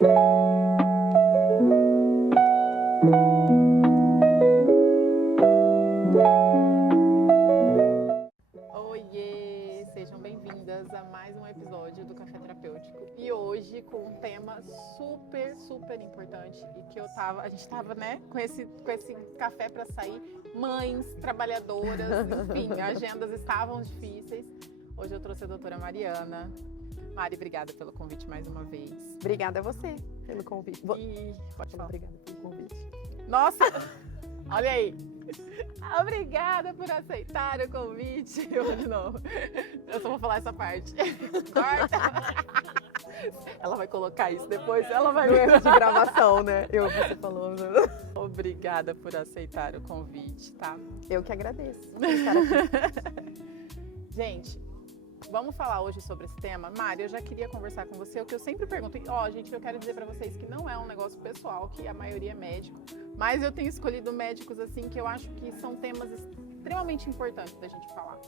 Oiê! Sejam bem-vindas a mais um episódio do Café Terapêutico. E hoje com um tema super importante e que a gente tava, né, com esse café para sair, mães, trabalhadoras, enfim, agendas estavam difíceis. Hoje eu trouxe a doutora Mariana. Mari, obrigada pelo convite mais uma vez. Obrigada a você pelo convite. Pode falar. Obrigada pelo convite. Nossa! Olha aí! Obrigada por aceitar o convite. Eu de novo. Eu só vou falar essa parte. Corta! Ela vai colocar isso depois, ela vai No ver. erro de gravação, né? Você falou. Obrigada por aceitar o convite, tá? Eu que agradeço por estar aqui. Gente, vamos falar hoje sobre esse tema. Mari, eu já queria conversar com você, o que eu sempre pergunto. Gente, eu quero dizer pra vocês que não é um negócio pessoal, que a maioria é médico, mas eu tenho escolhido médicos assim que eu acho que são temas extremamente importantes da gente falar.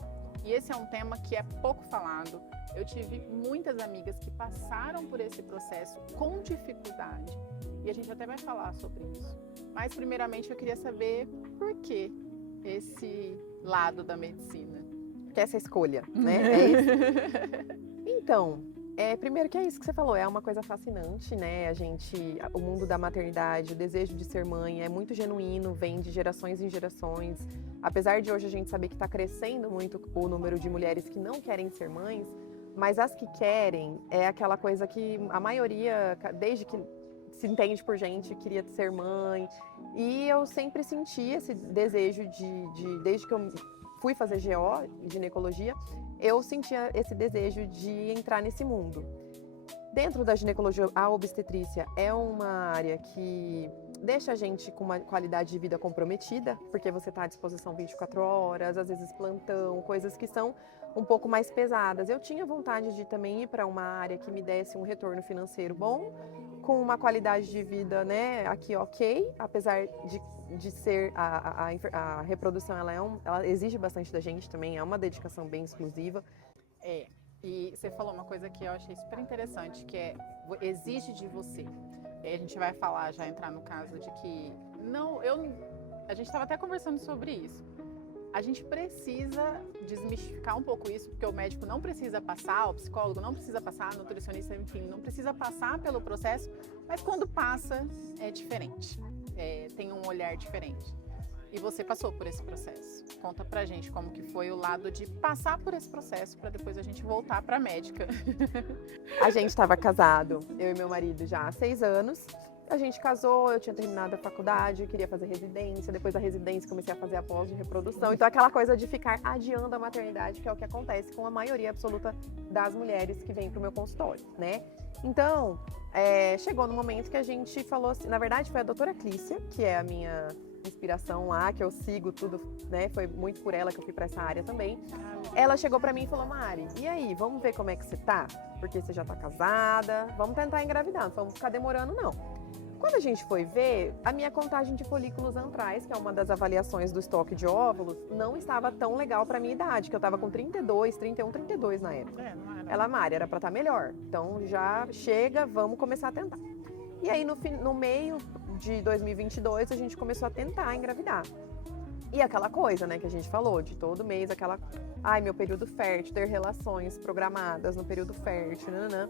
E esse é um tema que é pouco falado. Eu tive muitas amigas que passaram por esse processo com dificuldade. E a gente até vai falar sobre isso. Mas primeiramente eu queria saber por que esse lado da medicina. Que essa escolha, né? É isso. Então, primeiro que é isso que você falou, é uma coisa fascinante, né? O mundo da maternidade, o desejo de ser mãe é muito genuíno, vem de gerações em gerações. Apesar de hoje a gente saber que está crescendo muito o número de mulheres que não querem ser mães, mas as que querem é aquela coisa que a maioria, desde que se entende por gente, queria ser mãe. E eu sempre senti esse desejo desde que eu fui fazer GO, ginecologia, eu sentia esse desejo de entrar nesse mundo. Dentro da ginecologia, a obstetrícia é uma área que deixa a gente com uma qualidade de vida comprometida, porque você está à disposição 24 horas, às vezes plantão, coisas que são um pouco mais pesadas. Eu tinha vontade de também ir para uma área que me desse um retorno financeiro bom, com uma qualidade de vida, né, aqui ok, apesar de ser a reprodução, ela exige bastante da gente também, é uma dedicação bem exclusiva. E você falou uma coisa que eu achei super interessante, que exige de você. E aí a gente vai falar, já entrar no caso de que a gente estava até conversando sobre isso. A gente precisa desmistificar um pouco isso, porque o médico não precisa passar, o psicólogo não precisa passar, a nutricionista, enfim, não precisa passar pelo processo, mas quando passa é diferente, tem um olhar diferente. E você passou por esse processo. Conta pra gente como que foi o lado de passar por esse processo para depois a gente voltar pra médica. A gente estava casado, eu e meu marido já há 6 anos. A gente casou, eu tinha terminado a faculdade, queria fazer residência, depois da residência comecei a fazer a pós de reprodução. Então aquela coisa de ficar adiando a maternidade, que é o que acontece com a maioria absoluta das mulheres que vêm pro meu consultório, né? Então, chegou no momento que a gente falou assim, na verdade foi a doutora Clícia, que é a minha inspiração lá, que eu sigo tudo, né? Foi muito por ela que eu fui para essa área também. Ela chegou para mim e falou: Mari, e aí, vamos ver como é que você tá? Porque você já tá casada, vamos tentar engravidar, não vamos ficar demorando não. Quando a gente foi ver, a minha contagem de folículos antrais, que é uma das avaliações do estoque de óvulos, não estava tão legal para minha idade, que eu estava com 32, 31, 32 na época. Não era. Ela, Mari, era para estar melhor. Então já chega, vamos começar a tentar. E aí no meio de 2022 a gente começou a tentar engravidar. E aquela coisa, né, que a gente falou, de todo mês, meu período fértil, ter relações programadas no período fértil, nananã.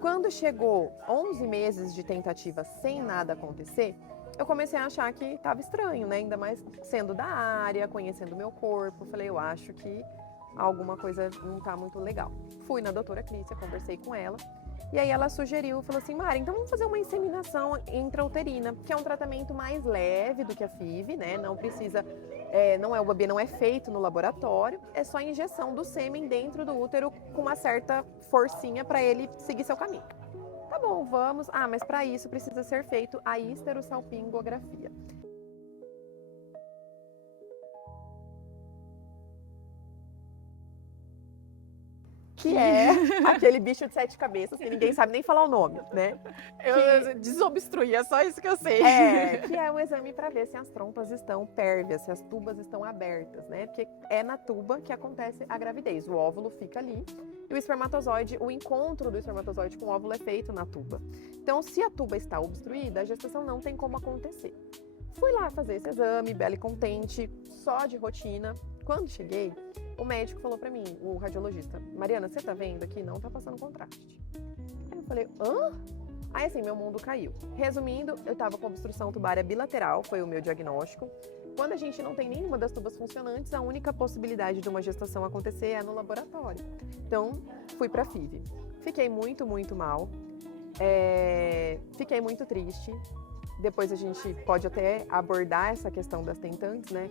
Quando chegou 11 meses de tentativa sem nada acontecer, eu comecei a achar que estava estranho, né? Ainda mais sendo da área, conhecendo o meu corpo. Falei, eu acho que alguma coisa não está muito legal. Fui na doutora Clícia, conversei com ela. E aí ela sugeriu, falou assim, Mari, então vamos fazer uma inseminação intrauterina, que é um tratamento mais leve do que a FIV, né? Não precisa, o bebê não é feito no laboratório, é só a injeção do sêmen dentro do útero com uma certa forcinha para ele seguir seu caminho. Tá bom, vamos. Mas para isso precisa ser feito a histerosalpingografia. Que é aquele bicho de 7 cabeças que ninguém sabe nem falar o nome, né? Eu desobstruí, é só isso que eu sei. Que é um exame para ver se as trompas estão pérvias, se as tubas estão abertas, né? Porque é na tuba que acontece a gravidez. O óvulo fica ali e o espermatozoide, o encontro do espermatozoide com o óvulo é feito na tuba. Então, se a tuba está obstruída, a gestação não tem como acontecer. Fui lá fazer esse exame, bela e contente, só de rotina. Quando cheguei, o médico falou pra mim, o radiologista, Mariana, você tá vendo aqui? Não tá passando contraste. Aí eu falei, hã? Aí assim, meu mundo caiu. Resumindo, eu tava com obstrução tubária bilateral, foi o meu diagnóstico. Quando a gente não tem nenhuma das tubas funcionantes, a única possibilidade de uma gestação acontecer é no laboratório. Então, fui pra FIV. Fiquei muito, muito mal. Fiquei muito triste. Depois a gente pode até abordar essa questão das tentantes, né?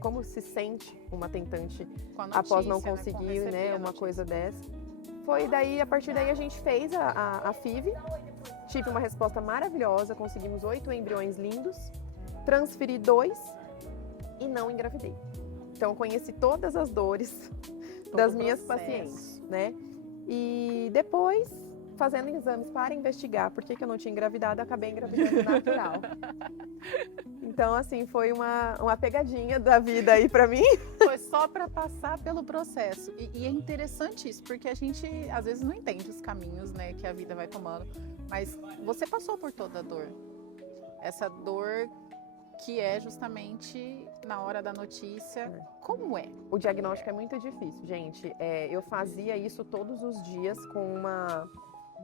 Como se sente uma tentante após não conseguir, né? Uma coisa dessa. Foi daí, a partir daí a gente fez a FIV. Tive uma resposta maravilhosa, conseguimos 8 embriões lindos, transferi 2 e não engravidei. Então conheci todas as dores das minhas pacientes, né? E depois, fazendo exames para investigar por que eu não tinha engravidado, acabei engravidando natural. Então, assim, foi uma pegadinha da vida aí pra mim. Foi só para passar pelo processo. E é interessante isso, porque a gente às vezes não entende os caminhos, né, que a vida vai tomando. Mas você passou por toda a dor. Essa dor que é justamente na hora da notícia. Como é? O diagnóstico é muito difícil, gente. Eu fazia isso todos os dias com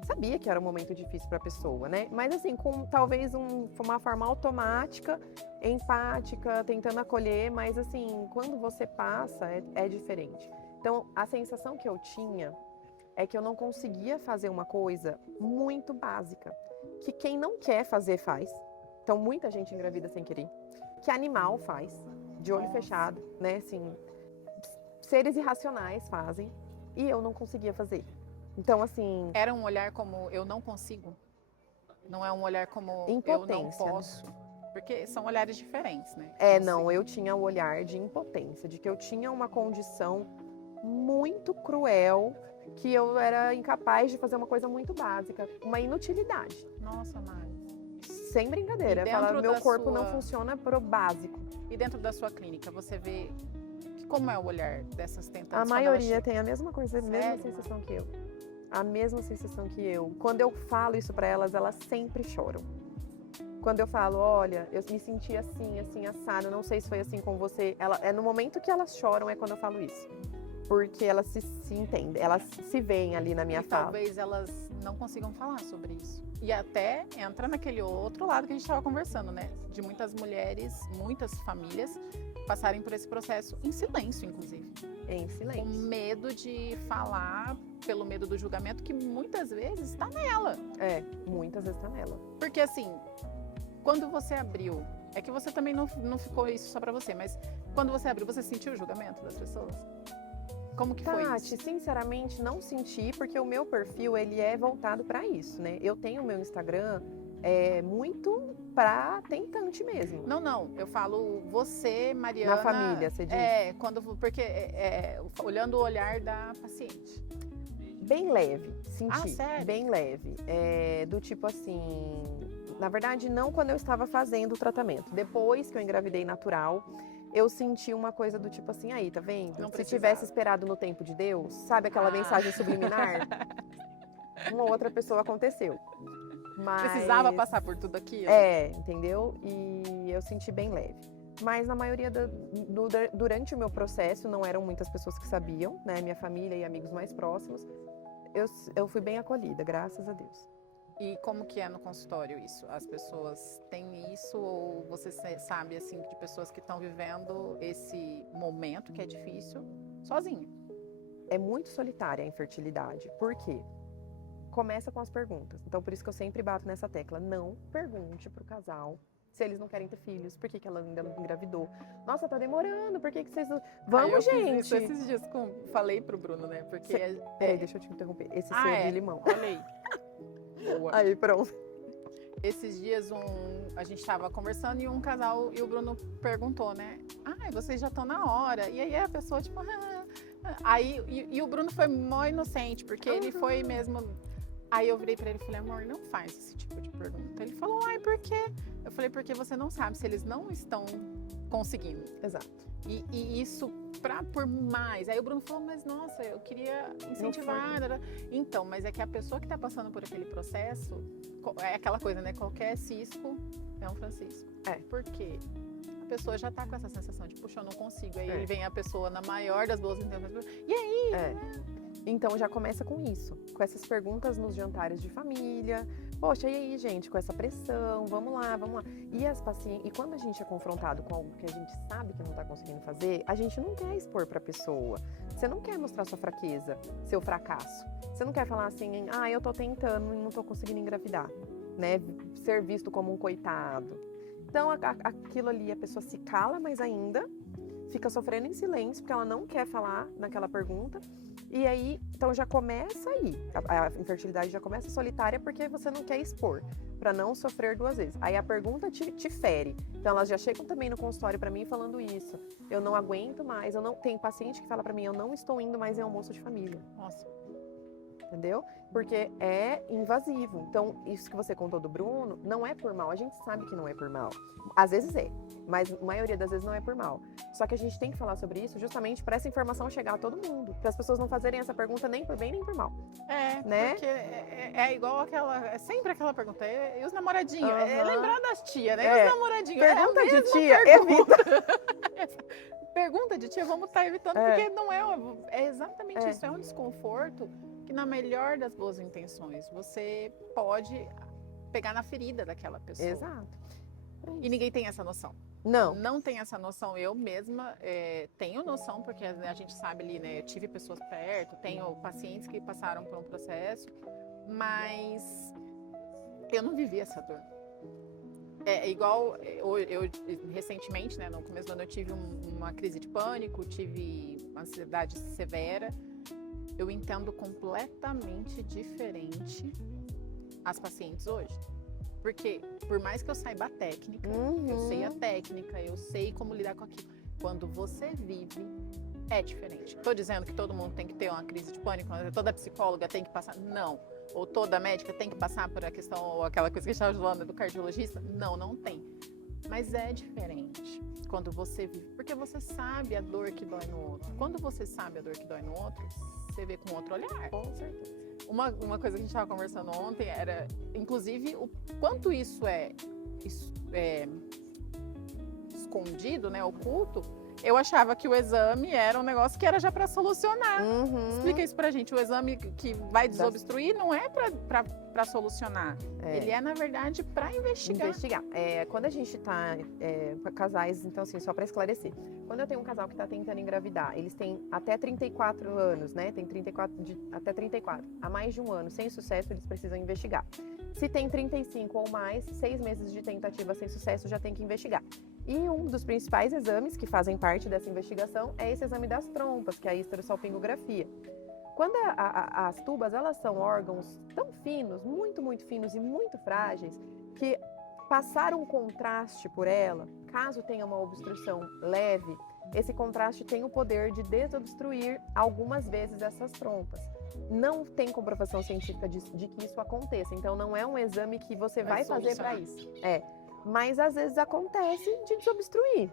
Sabia que era um momento difícil para a pessoa, né? Mas assim, com talvez uma forma automática, empática, tentando acolher, mas assim, quando você passa, é diferente. Então, a sensação que eu tinha é que eu não conseguia fazer uma coisa muito básica, que quem não quer fazer faz. Então, muita gente engravida sem querer, que animal faz, de olho fechado, né? Assim, seres irracionais fazem, e eu não conseguia fazer. Então, assim... Era um olhar como eu não consigo? Não é um olhar como eu não posso? Porque são olhares diferentes, né? Não, eu tinha o olhar de impotência, de que eu tinha uma condição muito cruel, que eu era incapaz de fazer uma coisa muito básica, uma inutilidade. Nossa, Mari. Sem brincadeira, falar meu corpo não funciona pro básico. E dentro da sua clínica, você vê como é o olhar dessas tentantes? A maioria tem a mesma coisa, a mesma sensação que eu. A mesma sensação que eu. Quando eu falo isso pra elas, elas sempre choram. Quando eu falo, olha, eu me senti assim, assim, assado, não sei se foi assim com você. No momento que elas choram é quando eu falo isso. Porque elas se entendem, elas se veem ali na minha fala. Talvez elas não consigam falar sobre isso. E até entra naquele outro lado que a gente estava conversando, né? De muitas mulheres, muitas famílias passarem por esse processo em silêncio, inclusive. Em silêncio. Com medo de falar, pelo medo do julgamento, que muitas vezes está nela. Muitas vezes está nela. Porque assim, quando você abriu, é que você também não ficou isso só para você, mas quando você abriu, você sentiu o julgamento das pessoas? Como que foi isso? Tati, sinceramente não senti, porque o meu perfil ele é voltado para isso, né? Eu tenho o meu Instagram muito para tentante mesmo. Não, eu falo você, Mariana. Na família, você diz? Porque olhando o olhar da paciente. Bem leve, senti. Ah, sério? Bem leve. Do tipo assim, na verdade não quando eu estava fazendo o tratamento. Depois que eu engravidei natural, eu senti uma coisa do tipo assim, aí, tá vendo? Não Se tivesse esperado no tempo de Deus, sabe aquela mensagem subliminar? Uma outra pessoa aconteceu. Mas... Precisava passar por tudo aquilo? Entendeu? E eu senti bem leve. Mas na maioria durante o meu processo, não eram muitas pessoas que sabiam, né? Minha família e amigos mais próximos. Eu fui bem acolhida, graças a Deus. E como que é no consultório isso? As pessoas têm isso ou você sabe, assim, de pessoas que estão vivendo esse momento que é difícil sozinha? É muito solitária a infertilidade. Por quê? Começa com as perguntas. Então, por isso que eu sempre bato nessa tecla. Não pergunte pro casal se eles não querem ter filhos, por que ela ainda não engravidou. Nossa, tá demorando, por que vocês... Vamos, gente! Fiz isso esses dias, falei pro Bruno, né? Porque... Peraí, deixa eu te interromper. Esse ser de limão. Olha aí. Boa. Aí, pronto. Esses dias a gente estava conversando e um casal, e o Bruno perguntou, né? Vocês já estão na hora. E aí a pessoa, tipo, Aí, e o Bruno foi mó inocente, porque ele foi mesmo. Aí eu virei pra ele e falei, amor, não faz esse tipo de pergunta. Ele falou, ai, por quê? Eu falei, porque você não sabe se eles não estão conseguindo. Exato. E isso por mais. Aí o Bruno falou, mas nossa, eu queria incentivar. Então, mas é que a pessoa que tá passando por aquele processo, é aquela coisa, né? Qualquer cisco é um Francisco. Por quê? A pessoa já tá com essa sensação de, puxa, eu não consigo. Aí vem a pessoa na maior das boas intenções. E aí? Então já começa com isso, com essas perguntas nos jantares de família. Poxa, e aí, gente, com essa pressão, vamos lá. E as pacientes, e quando a gente é confrontado com algo que a gente sabe que não tá conseguindo fazer, a gente não quer expor pra pessoa. Você não quer mostrar sua fraqueza, seu fracasso. Você não quer falar assim, eu tô tentando e não tô conseguindo engravidar, né? Ser visto como um coitado. Então, aquilo ali, a pessoa se cala mais ainda, fica sofrendo em silêncio, porque ela não quer falar naquela pergunta. E aí, então já começa aí. A infertilidade já começa solitária porque você não quer expor, para não sofrer duas vezes. Aí a pergunta te fere. Então elas já chegam também no consultório para mim falando isso. Eu não aguento mais, tem paciente que fala para mim, eu não estou indo mais em almoço de família. Nossa. Entendeu? Porque é invasivo. Então, isso que você contou do Bruno, não é por mal. A gente sabe que não é por mal. Às vezes é, mas a maioria das vezes não é por mal. Só que a gente tem que falar sobre isso justamente para essa informação chegar a todo mundo. Para as pessoas não fazerem essa pergunta nem por bem nem por mal. Né? Porque é igual é sempre aquela pergunta. E os namoradinhos? Lembrar das tias, né? E os namoradinhos? Pergunta de tia, evita. Pergunta de tia, vamos estar evitando, porque não é exatamente isso. É um desconforto que, na melhor das boas intenções, você pode pegar na ferida daquela pessoa. Exato. E ninguém tem essa noção. Não tem essa noção. Eu mesma tenho noção, porque a gente sabe ali, né? Eu tive pessoas perto, tenho pacientes que passaram por um processo, mas eu não vivi essa dor. É igual, eu recentemente, né? No começo do ano eu tive uma crise de pânico, tive uma ansiedade severa. Eu entendo completamente diferente as pacientes hoje. Porque, por mais que eu saiba a técnica, eu sei a técnica, eu sei como lidar com aquilo. Quando você vive, é diferente. Estou dizendo que todo mundo tem que ter uma crise de pânico, toda psicóloga tem que passar. Não. Ou toda médica tem que passar por a questão, ou aquela coisa que a gente estava falando do cardiologista. Não tem. Mas é diferente quando você vive. Porque você sabe a dor que dói no outro. Quando você sabe a dor que dói no outro, você vê com outro olhar. Com certeza. Uma coisa que a gente estava conversando ontem era, inclusive, o quanto isso é escondido, né, oculto. Eu achava que o exame era um negócio que era já para solucionar. Explica isso pra gente. O exame que vai desobstruir não é para solucionar. Ele é, na verdade, para investigar. Quando a gente tá casais, então assim, só para esclarecer. Quando eu tenho um casal que está tentando engravidar, eles têm até 34 anos, né? Tem até 34. Há mais de um ano, sem sucesso, eles precisam investigar. Se tem 35 ou mais, 6 meses de tentativa sem sucesso, já tem que investigar. E um dos principais exames que fazem parte dessa investigação é esse exame das trompas, que é a histerosalpingografia. Quando as tubas, elas são órgãos tão finos, muito, muito finos e muito frágeis, que passar um contraste por ela, caso tenha uma obstrução leve, esse contraste tem o poder de desobstruir algumas vezes essas trompas. Não tem comprovação científica de que isso aconteça, então não é um exame que você vai fazer para isso. Mas às vezes acontece de desobstruir.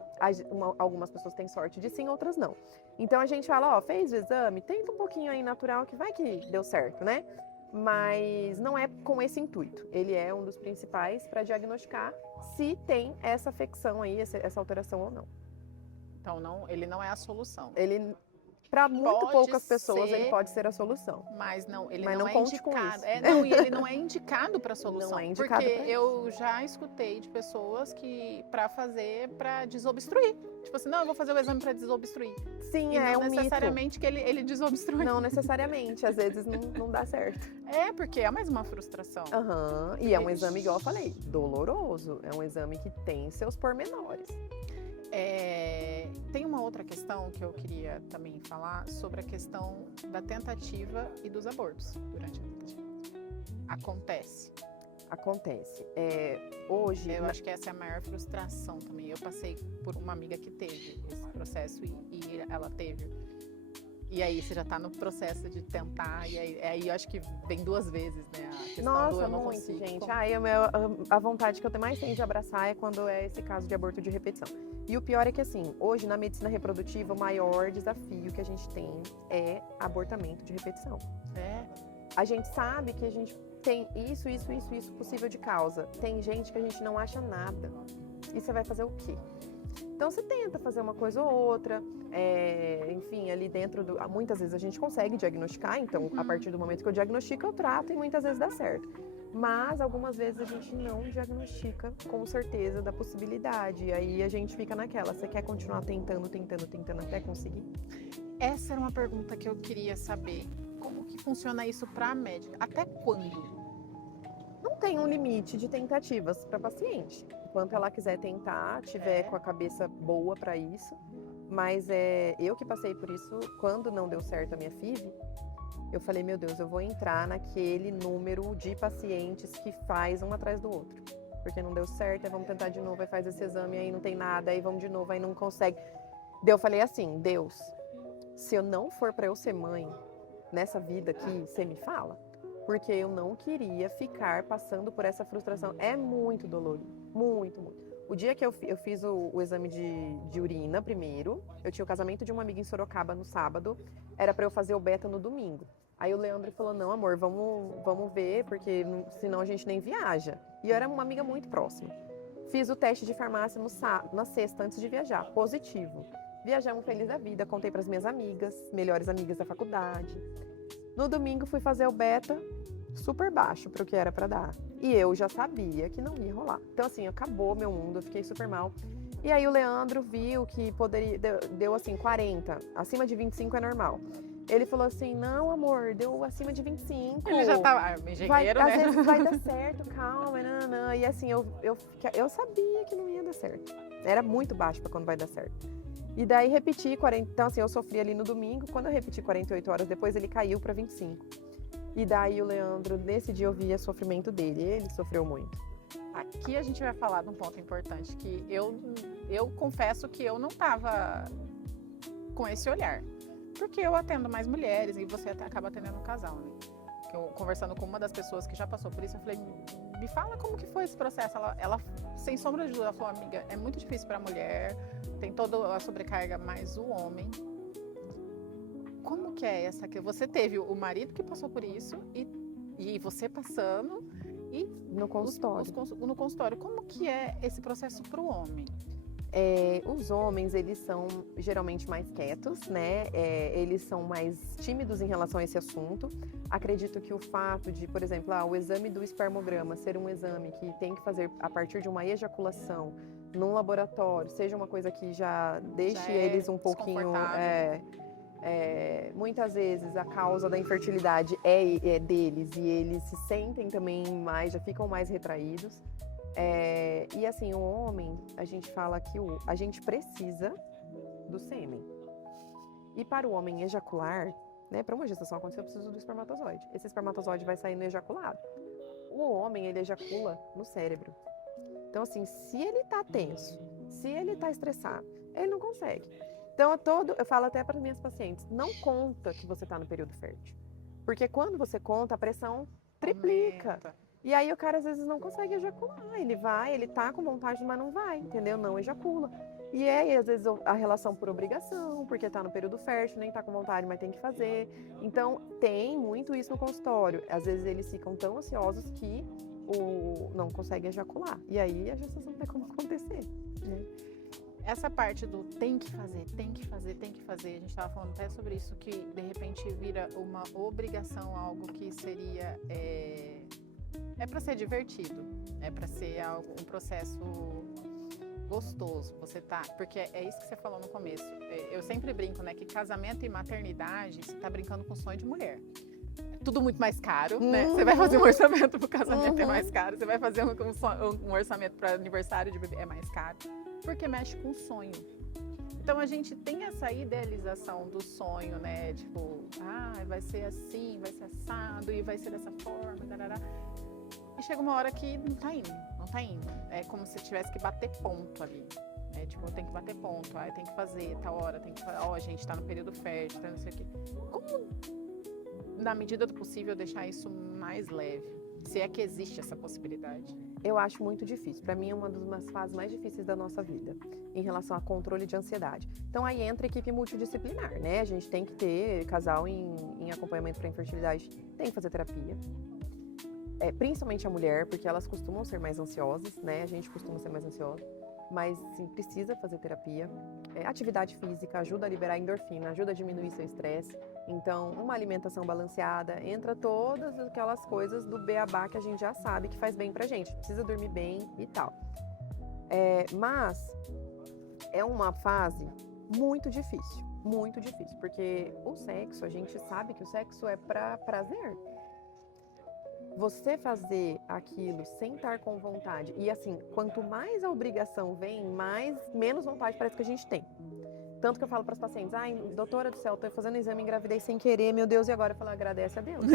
Algumas pessoas têm sorte de sim, outras não. Então a gente fala, fez o exame, tenta um pouquinho aí natural que vai que deu certo, né? Mas não é com esse intuito. Ele é um dos principais para diagnosticar se tem essa afecção aí, essa alteração ou não. Então ele não é a solução. Para muito poucas pessoas ele pode ser a solução. Mas ele não é conte indicado. Com isso. E ele não é indicado para solução. Não é indicado porque pra eu já escutei de pessoas que para desobstruir. Tipo assim, não, eu vou fazer o exame para desobstruir. Sim, e não necessariamente mito. Que ele desobstrui. Não necessariamente, às vezes não dá certo. Porque é mais uma frustração. E é um exame, igual eu falei, doloroso. É um exame que tem seus pormenores. Tem uma outra questão que eu queria também falar sobre a questão da tentativa e dos abortos durante a tentativa. Acontece. Hoje... Eu acho que essa é a maior frustração também. Eu passei por uma amiga que teve esse processo e ela teve. E aí você já tá no processo de tentar, e aí eu acho que vem 2 vezes, né? A questão do Nossa, eu não muito, consigo. gente. Como- A vontade que eu mais tenho de abraçar é quando é esse caso de aborto de repetição. E o pior é que, assim, hoje na medicina reprodutiva, o maior desafio que a gente tem é abortamento de repetição. É. A gente sabe que a gente tem isso possível de causa. Tem gente que a gente não acha nada. E você vai fazer o quê? Então você tenta fazer uma coisa ou outra, enfim, ali dentro do. Muitas vezes a gente consegue diagnosticar, então a partir do momento que eu diagnostico, eu trato e muitas vezes dá certo. Mas algumas vezes a gente não diagnostica com certeza da possibilidade. E aí a gente fica naquela, você quer continuar tentando até conseguir? Essa era uma pergunta que eu queria saber. Como que funciona isso para a médica? Até quando? Não tem um limite de tentativas para paciente. Enquanto ela quiser tentar, tiver com a cabeça boa para isso. Mas eu que passei por isso, quando não deu certo a minha FIV, eu falei, meu Deus, eu vou entrar naquele número de pacientes que faz um atrás do outro. Porque não deu certo, aí vamos tentar de novo, aí faz esse exame, aí não tem nada, aí vamos de novo, aí não consegue. Daí eu falei assim, Deus, se eu não for para eu ser mãe nessa vida aqui, você me fala? Porque eu não queria ficar passando por essa frustração. É muito dolorido, muito, muito. O dia que eu fiz o exame de urina primeiro, eu tinha o casamento de uma amiga em Sorocaba no sábado, era para eu fazer o beta no domingo. Aí o Leandro falou, não amor, vamos ver, porque senão a gente nem viaja. E eu era uma amiga muito próxima. Fiz o teste de farmácia na sexta, antes de viajar, positivo. Viajamos feliz da vida, contei para as minhas amigas, melhores amigas da faculdade. No domingo fui fazer o beta, super baixo para o que era para dar. E eu já sabia que não ia rolar. Então assim, acabou meu mundo, eu fiquei super mal. E aí o Leandro viu que poderia, deu assim 40, acima de 25 é normal. Ele falou assim, não amor, deu acima de 25. Ele já tava, engenheiro, Às né? vezes vai dar certo, calma, nananã. E assim, eu sabia que não ia dar certo. Era muito baixo para quando vai dar certo. E daí repeti 40, então assim, eu sofri ali no domingo, quando eu repeti 48 horas depois, ele caiu para 25. E daí o Leandro, nesse dia eu via sofrimento dele, ele sofreu muito. Aqui a gente vai falar de um ponto importante, que eu confesso que eu não tava com esse olhar. Porque eu atendo mais mulheres e você até acaba atendendo um casal, né? Eu, conversando com uma das pessoas que já passou por isso, eu falei, me fala como que foi esse processo. Ela sem sombra de dúvida, ela falou, amiga, é muito difícil para a mulher, tem toda a sobrecarga, mas o homem. Como que é essa que você teve o marido que passou por isso e você passando e no consultório. No consultório, como que é esse processo para o homem? Os homens, eles são geralmente mais quietos, né? Eles são mais tímidos em relação a esse assunto. Acredito que o fato de, por exemplo, o exame do espermograma ser um exame que tem que fazer a partir de uma ejaculação num laboratório, seja uma coisa que já deixe eles um pouquinho... muitas vezes a causa da infertilidade é deles e eles se sentem também mais, já ficam mais retraídos. E assim, o homem, a gente fala que a gente precisa do sêmen. E para o homem ejacular, né, para uma gestação acontecer, eu preciso do espermatozoide. Esse espermatozoide vai sair no ejaculado. O homem, ele ejacula no cérebro. Então, assim, se ele tá tenso, se ele tá estressado, ele não consegue. Então, eu falo até para as minhas pacientes, não conta que você tá no período fértil. Porque quando você conta, a pressão triplica. Aumenta. E aí o cara às vezes não consegue ejacular, ele tá com vontade, mas não vai, entendeu? Não ejacula. E aí às vezes a relação por obrigação, porque tá no período fértil, nem tá com vontade, mas tem que fazer. Então tem muito isso no consultório. Às vezes eles ficam tão ansiosos que não conseguem ejacular. E aí a gestação não tem como acontecer, né? Essa parte do tem que fazer, a gente estava falando até sobre isso, que de repente vira uma obrigação, algo que seria... É para ser divertido, é para ser um processo gostoso, porque é isso que você falou no começo. Eu sempre brinco, né, que casamento e maternidade, você tá brincando com sonho de mulher. É tudo muito mais caro, né? Você vai fazer um orçamento pro casamento, é mais caro. Você vai fazer um orçamento para aniversário de bebê, é mais caro. Porque mexe com o sonho. Então a gente tem essa idealização do sonho, né? Tipo, vai ser assim, vai ser assado e vai ser dessa forma, tarará. E chega uma hora que não tá indo. É como se tivesse que bater ponto ali, É tipo, tem que bater ponto, tem que fazer tal hora, tem que fazer, a gente tá no período fértil, tá não sei o quê. Como, na medida do possível, deixar isso mais leve? Se é que existe essa possibilidade. Eu acho muito difícil. Para mim é uma das fases mais difíceis da nossa vida, em relação a controle de ansiedade. Então aí entra a equipe multidisciplinar, né? A gente tem que ter casal em acompanhamento para infertilidade, tem que fazer terapia. Principalmente a mulher, porque elas costumam ser mais ansiosas, né? A gente costuma ser mais ansiosa. Mas sim, precisa fazer terapia. Atividade física ajuda a liberar endorfina, ajuda a diminuir seu estresse. Então, uma alimentação balanceada, entra todas aquelas coisas do beabá que a gente já sabe que faz bem pra gente. Precisa dormir bem e tal. Mas é uma fase muito difícil, porque o sexo, a gente sabe que o sexo é pra prazer. Você fazer aquilo sem estar com vontade, e assim, quanto mais a obrigação vem, menos vontade parece que a gente tem. Tanto que eu falo para as pacientes, doutora do céu, tô fazendo exame e engravidei sem querer, meu Deus, e agora? Eu falo, agradece a Deus.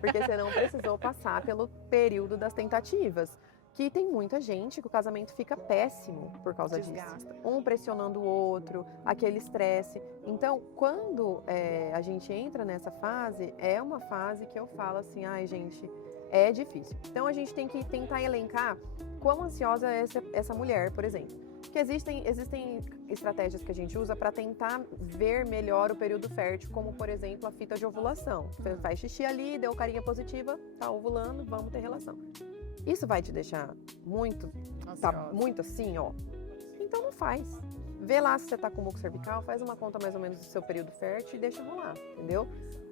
Porque você não precisou passar pelo período das tentativas. Que tem muita gente que o casamento fica péssimo por causa disso. Um pressionando o outro, aquele estresse. Então, quando a gente entra nessa fase, é uma fase que eu falo assim, gente, é difícil. Então, a gente tem que tentar elencar quão ansiosa é essa mulher, por exemplo. Porque existem estratégias que a gente usa para tentar ver melhor o período fértil, como, por exemplo, a fita de ovulação. Você faz xixi ali, deu carinha positiva, tá ovulando, vamos ter relação. Isso vai te deixar muito assim, ó. Então não faz. Vê lá se você tá com muco cervical, faz uma conta mais ou menos do seu período fértil e deixa rolar, entendeu?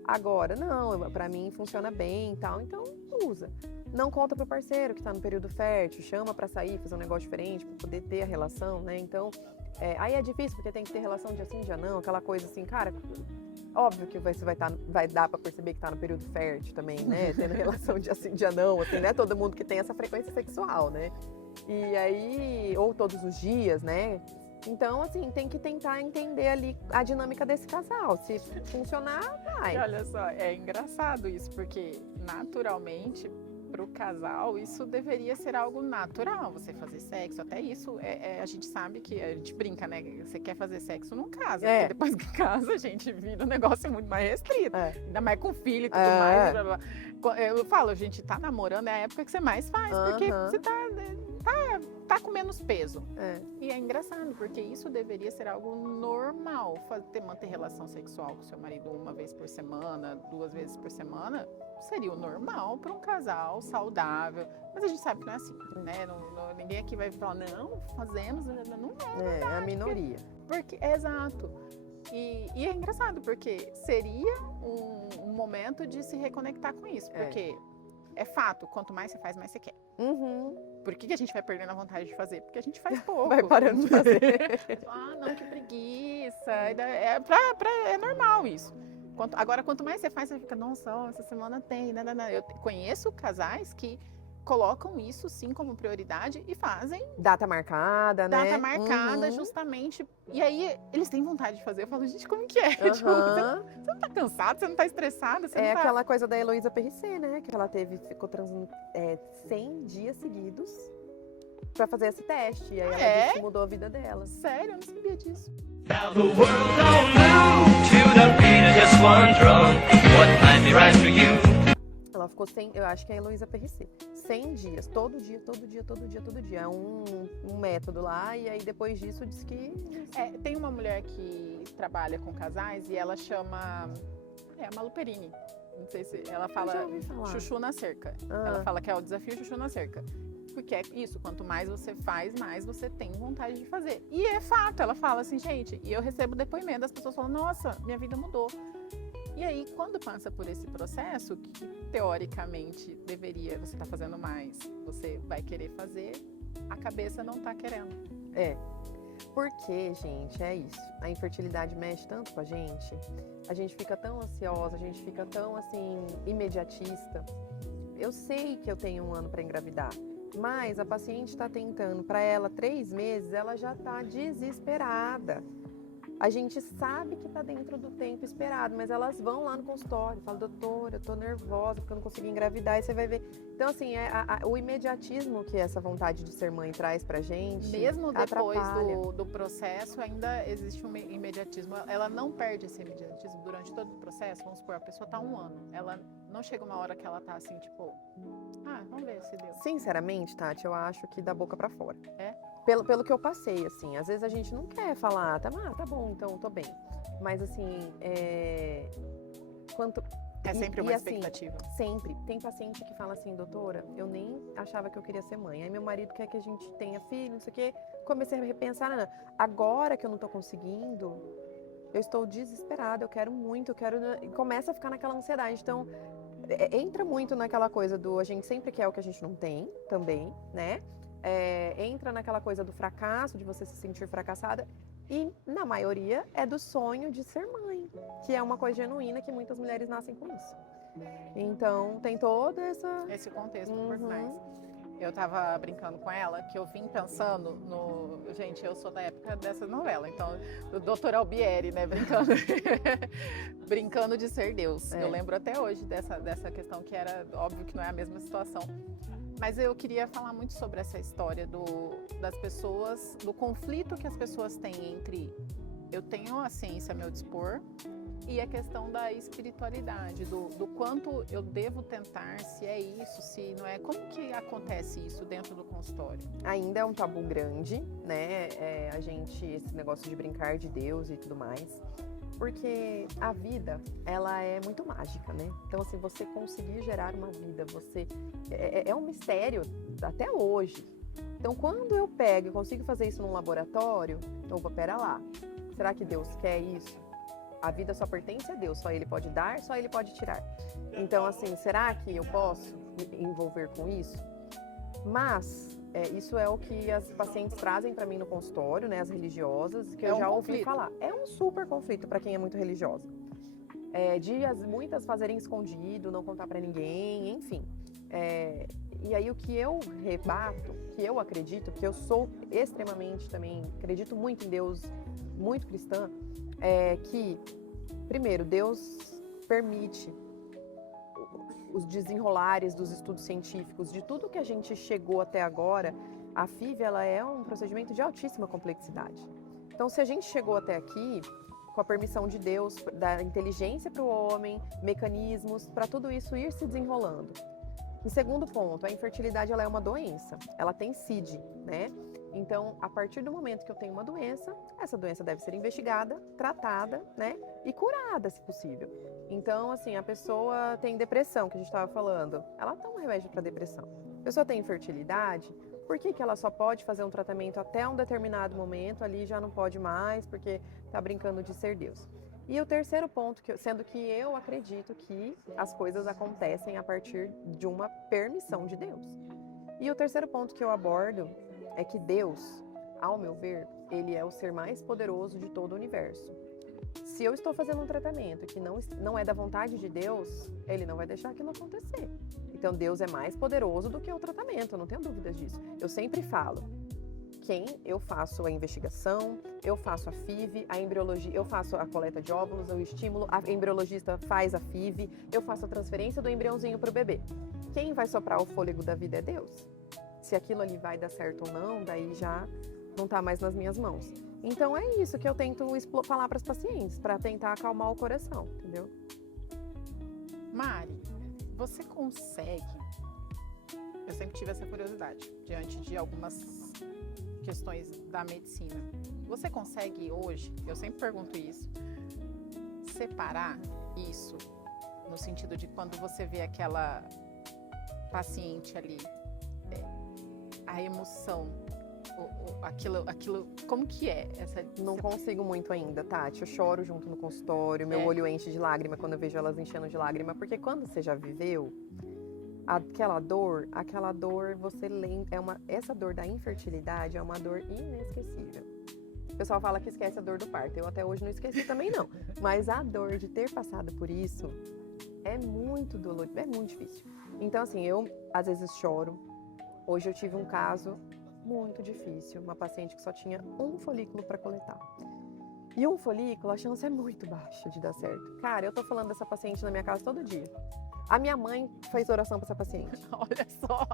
Agora, não, pra mim funciona bem e tal, então usa. Não conta pro parceiro que tá no período fértil, chama pra sair, fazer um negócio diferente, pra poder ter a relação, né? Então, aí é difícil porque tem que ter relação dia sim, dia não, aquela coisa assim, cara. Óbvio que você vai dar pra perceber que tá no período fértil também, né? Tendo relação dia sim, dia não, assim, né? Todo mundo que tem essa frequência sexual, né? E aí, ou todos os dias, né? Então, assim, tem que tentar entender ali a dinâmica desse casal. Se funcionar, vai. E olha só, é engraçado isso, porque naturalmente, pro casal, isso deveria ser algo natural, você fazer sexo. Até isso, a gente sabe que a gente brinca, né? Você quer fazer sexo, não casa. Porque depois que casa, a gente vira um negócio muito mais restrito. Ainda mais com filho e tudo mais. Blá, blá. Eu falo, a gente tá namorando, é a época que você mais faz, porque você tá com menos peso. E é engraçado, porque isso deveria ser algo normal. Manter relação sexual com seu marido uma vez por semana, 2 vezes por semana, seria o normal para um casal saudável. Mas a gente sabe que não é assim, né? Ninguém aqui vai falar, não, fazemos, não é. É a minoria. Exato. E é engraçado, porque seria um momento de se reconectar com isso. Porque é fato, quanto mais você faz, mais você quer. Por que a gente vai perdendo a vontade de fazer? Porque a gente faz pouco. Vai parando de fazer. Não, que preguiça. É normal isso. Agora, quanto mais você faz, você fica, nossa, essa semana tem. Eu conheço casais que colocam isso sim como prioridade e fazem. Data marcada, né? Data marcada, justamente. E aí, eles têm vontade de fazer. Eu falo, gente, como que é? Tipo, você não tá cansado, você não tá estressada? Você não tá... aquela coisa da Heloísa Périssé, né? Que ela ficou transando 100 dias seguidos pra fazer esse teste. E aí ela disse que mudou a vida dela. Sério? Eu não sabia disso. Now the world don't move to the beat of just one drum. What might be right for you? Ela ficou eu acho que é a Heloísa Périssé. 100 dias, todo dia. É um método lá, e aí depois disso diz que... tem uma mulher que trabalha com casais e ela chama... a Malu Perini. Não sei se... Ela fala chuchu na cerca. Ela fala que é o desafio chuchu na cerca. Porque é isso, quanto mais você faz, mais você tem vontade de fazer. E é fato, ela fala assim, gente, e eu recebo depoimento das pessoas falando, nossa, minha vida mudou. E aí, quando passa por esse processo, que teoricamente você tá fazendo mais, você vai querer fazer, a cabeça não tá querendo. Porque, gente, é isso. A infertilidade mexe tanto com a gente fica tão ansiosa, a gente fica tão, assim, imediatista. Eu sei que eu tenho 1 ano para engravidar, mas a paciente está tentando, para ela, 3 meses, ela já está desesperada. A gente sabe que está dentro do tempo esperado, mas elas vão lá no consultório, falam, doutora, eu tô nervosa porque eu não consegui engravidar, e você vai ver. Então, assim, o imediatismo que essa vontade de ser mãe traz pra gente, Mesmo depois atrapalha. do processo, ainda existe um imediatismo. Ela não perde esse imediatismo durante todo o processo. Vamos supor, a pessoa tá 1 ano. Ela não chega uma hora que ela tá assim, tipo, vamos ver se deu. Sinceramente, Tati, eu acho que da boca pra fora. É? Pelo que eu passei, assim, às vezes a gente não quer falar, tá bom, então, tô bem. Mas, assim, quanto... É sempre uma assim, expectativa. sempre. Tem paciente que fala assim, doutora, eu nem achava que eu queria ser mãe. Aí meu marido quer que a gente tenha filho, não sei o quê. Comecei a repensar, não. Agora que eu não tô conseguindo, eu estou desesperada, eu quero muito, eu quero... E começa a ficar naquela ansiedade. Então, entra muito naquela coisa do a gente sempre quer o que a gente não tem, também, né? Entra naquela coisa do fracasso, de você se sentir fracassada. E, na maioria, é do sonho de ser mãe, que é uma coisa genuína que muitas mulheres nascem com isso. Então, tem toda Esse contexto Uhum. por trás. Eu tava brincando com ela que eu vim pensando no... Gente, eu sou da época dessa novela, então, do Dr. Albieri, né? Brincando, brincando de ser Deus. Eu lembro até hoje dessa questão que era óbvio que não é a mesma situação. Mas eu queria falar muito sobre essa história das pessoas, do conflito que as pessoas têm entre eu tenho a ciência a meu dispor e a questão da espiritualidade, do quanto eu devo tentar, se é isso, se não é. Como que acontece isso dentro do consultório? Ainda é um tabu grande, né? Esse negócio de brincar de Deus e tudo mais. Porque a vida, ela é muito mágica, né? Então, assim, você conseguir gerar uma vida, é um mistério até hoje. Então, quando eu pego e consigo fazer isso num laboratório, opa, pera lá, será que Deus quer isso? A vida só pertence a Deus, só Ele pode dar, só Ele pode tirar. Então, assim, será que eu posso me envolver com isso? Mas isso é o que as pacientes trazem para mim no consultório, né, as religiosas, que eu já ouvi falar. É um super conflito para quem é muito religiosa. Muitas fazerem escondido, não contar para ninguém, enfim. E aí o que eu rebato, que eu acredito, que eu sou extremamente também, acredito muito em Deus, muito cristã, é que, primeiro, Deus permite os desenrolares dos estudos científicos, de tudo que a gente chegou até agora. A FIV, ela é um procedimento de altíssima complexidade. Então, se a gente chegou até aqui, com a permissão de Deus, dar inteligência para o homem, mecanismos, para tudo isso ir se desenrolando. Em segundo ponto, a infertilidade, ela é uma doença, ela tem CID, né? Então, a partir do momento que eu tenho uma doença, essa doença deve ser investigada, tratada, né? E curada, se possível. Então, assim, a pessoa tem depressão, que a gente estava falando, ela toma um remédio para depressão. A pessoa tem infertilidade, por que ela só pode fazer um tratamento até um determinado momento, ali já não pode mais, porque está brincando de ser Deus? E o terceiro ponto, sendo que eu acredito que as coisas acontecem a partir de uma permissão de Deus. E o terceiro ponto que eu abordo é que Deus, ao meu ver, ele é o ser mais poderoso de todo o universo. Se eu estou fazendo um tratamento que não é da vontade de Deus, ele não vai deixar aquilo acontecer. Então Deus é mais poderoso do que o tratamento, eu não tenho dúvidas disso. Eu sempre falo, eu faço a investigação, eu faço a FIV, a embriologia, eu faço a coleta de óvulos, eu estimulo, a embriologista faz a FIV, eu faço a transferência do embriãozinho para o bebê. Quem vai soprar o fôlego da vida é Deus. Se aquilo ali vai dar certo ou não, daí já não está mais nas minhas mãos. Então é isso que eu tento falar para as pacientes, para tentar acalmar o coração, entendeu? Mari, você consegue... Eu sempre tive essa curiosidade, diante de algumas questões da medicina. Você consegue hoje, eu sempre pergunto isso, separar isso, no sentido de quando você vê aquela paciente ali, a emoção, aquilo, como que é? Não consigo muito ainda, Tati. Eu choro junto no consultório, meu olho enche de lágrima quando eu vejo elas enchendo de lágrima, porque quando você já viveu, aquela dor, você lembra, essa dor da infertilidade é uma dor inesquecível. O pessoal fala que esquece a dor do parto, eu até hoje não esqueci também não, mas a dor de ter passado por isso é muito dolorido, é muito difícil. Então assim, eu às vezes choro. Hoje eu tive um caso muito difícil, uma paciente que só tinha um folículo para coletar. E um folículo, a chance é muito baixa de dar certo. Cara, eu tô falando dessa paciente na minha casa todo dia. A minha mãe fez oração pra essa paciente. Olha só.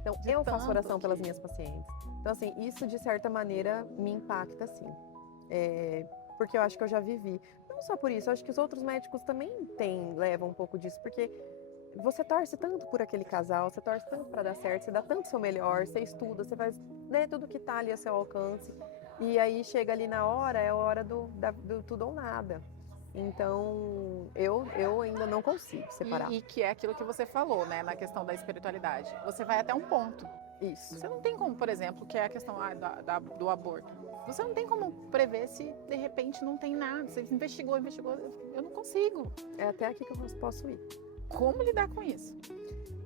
Então, De eu faço tanto oração pelas que- minhas pacientes. Então, assim, isso de certa maneira me impacta, sim. Porque eu acho que eu já vivi. Não só por isso, eu acho que os outros médicos também levam um pouco disso, porque você torce tanto por aquele casal, você torce tanto para dar certo, você dá tanto o seu melhor, você estuda, você faz, né, tudo que tá ali a seu alcance. E aí chega ali na hora, é a hora do tudo ou nada. Então, eu ainda não consigo separar E que é aquilo que você falou, né, na questão da espiritualidade. Você vai até um ponto. isso. Você não tem como, por exemplo, que é a questão do aborto. Você não tem como prever se de repente não tem nada. Você investigou, eu não consigo. É até aqui que eu posso ir. Como lidar com isso?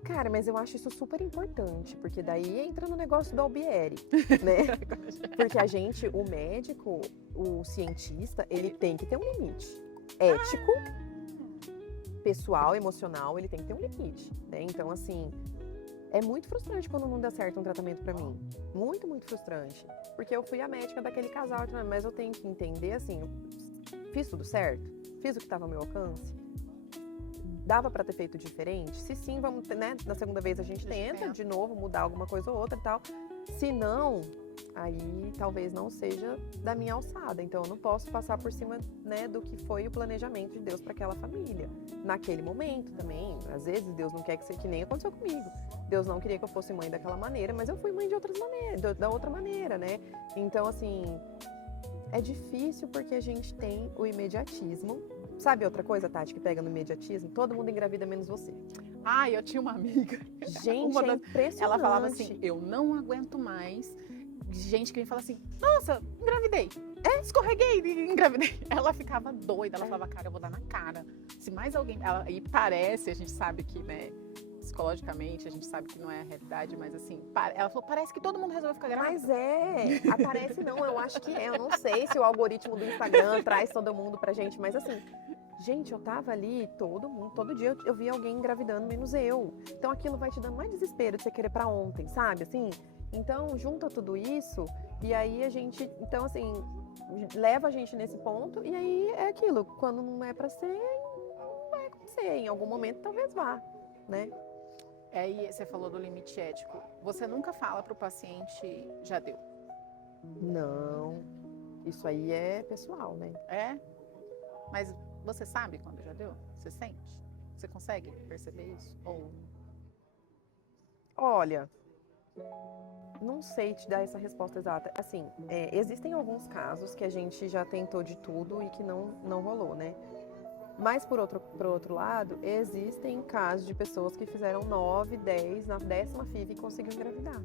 Cara, mas eu acho isso super importante, porque daí entra no negócio do Albieri, né? Porque a gente, o médico, o cientista, ele tem que ter um limite ético, pessoal, emocional, ele tem que ter um limite, né? Então, assim, é muito frustrante quando não dá certo um tratamento pra mim. Muito, muito frustrante. Porque eu fui a médica daquele casal, mas eu tenho que entender, assim, fiz tudo certo? Fiz o que estava ao meu alcance? Dava pra ter feito diferente? Se sim, vamos, né? Na segunda vez a gente tenta de novo mudar alguma coisa ou outra e tal. Se não, aí talvez não seja da minha alçada. Então eu não posso passar por cima, né, do que foi o planejamento de Deus para aquela família. Naquele momento também, às vezes Deus não quer que nem aconteceu comigo. Deus não queria que eu fosse mãe daquela maneira, mas eu fui mãe de outras maneiras, da outra maneira, né? Então assim, é difícil porque a gente tem o imediatismo. Sabe outra coisa, Tati, que pega no imediatismo? Todo mundo engravida menos você. Ah, eu tinha uma amiga. Gente, é impressionante. Ela falava assim, eu não aguento mais gente que me fala assim, nossa, engravidei. Escorreguei e engravidei. Ela ficava doida, ela falava, cara, eu vou dar na cara. Se mais alguém... E parece, a gente sabe que, né, psicologicamente, a gente sabe que não é a realidade, mas assim, ela falou, parece que todo mundo resolveu ficar grávida. Mas aparece não, eu acho que é. Eu não sei se o algoritmo do Instagram traz todo mundo pra gente, mas assim, gente, eu tava ali, todo dia eu via alguém engravidando, menos eu. Então aquilo vai te dando mais desespero de você querer pra ontem, sabe? Assim, então junta tudo isso e aí a gente, então assim, leva a gente nesse ponto e aí é aquilo, quando não é pra ser, não vai acontecer. Em algum momento talvez vá, né? E você falou do limite ético. Você nunca fala pro paciente, já deu. Não, isso aí é pessoal, né? É? Mas você sabe quando já deu? Você sente? Você consegue perceber isso? Ou... Olha, não sei te dar essa resposta exata. Assim, existem alguns casos que a gente já tentou de tudo e que não rolou, né? Mas, por outro lado, existem casos de pessoas que fizeram 9, 10, na 10ª FIV e conseguiram engravidar.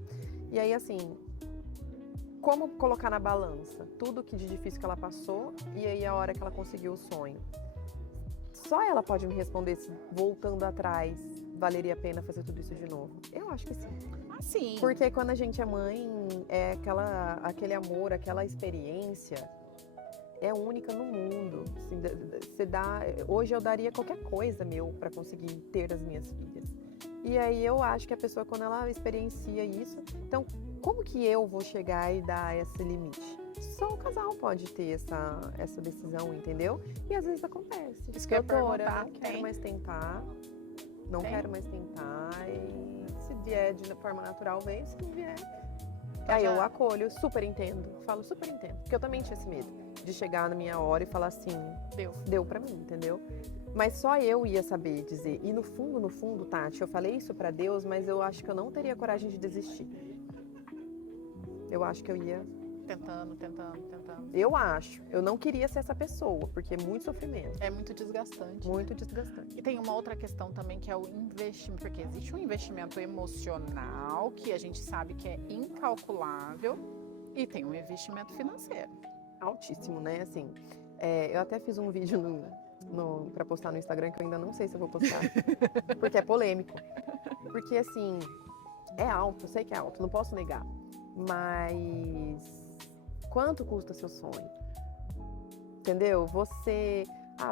E aí, assim, como colocar na balança tudo que de difícil que ela passou e aí a hora que ela conseguiu o sonho? Só ela pode me responder se, voltando atrás, valeria a pena fazer tudo isso de novo. Eu acho que sim. Ah, sim. Porque quando a gente é mãe, é aquele amor, aquela experiência é única no mundo. Assim, hoje eu daria qualquer coisa para conseguir ter as minhas filhas. E aí eu acho que a pessoa, quando ela experiencia isso, então como que eu vou chegar e dar esse limite? Só o casal pode ter essa decisão, entendeu? E às vezes acontece. Isso que eu ia perguntar, não quero tem? mais tentar, não Tem? quero mais tentar, e se vier de forma natural, vem, se não vier. Aí eu acolho, super entendo, falo super entendo. Porque eu também tinha esse medo de chegar na minha hora e falar assim, deu pra mim, entendeu? Mas só eu ia saber dizer. E no fundo, Tati, eu falei isso pra Deus, mas eu acho que eu não teria coragem de desistir. Eu acho que eu ia... Tentando. Eu acho. Eu não queria ser essa pessoa, porque é muito sofrimento. É muito desgastante. Muito desgastante. E tem uma outra questão também que é o investimento, porque existe um investimento emocional que a gente sabe que é incalculável e tem um investimento financeiro. Altíssimo, né? Assim, eu até fiz um vídeo pra postar no Instagram que eu ainda não sei se eu vou postar, porque é polêmico. Porque, assim, é alto, eu sei que é alto, não posso negar. Mas quanto custa seu sonho? Entendeu?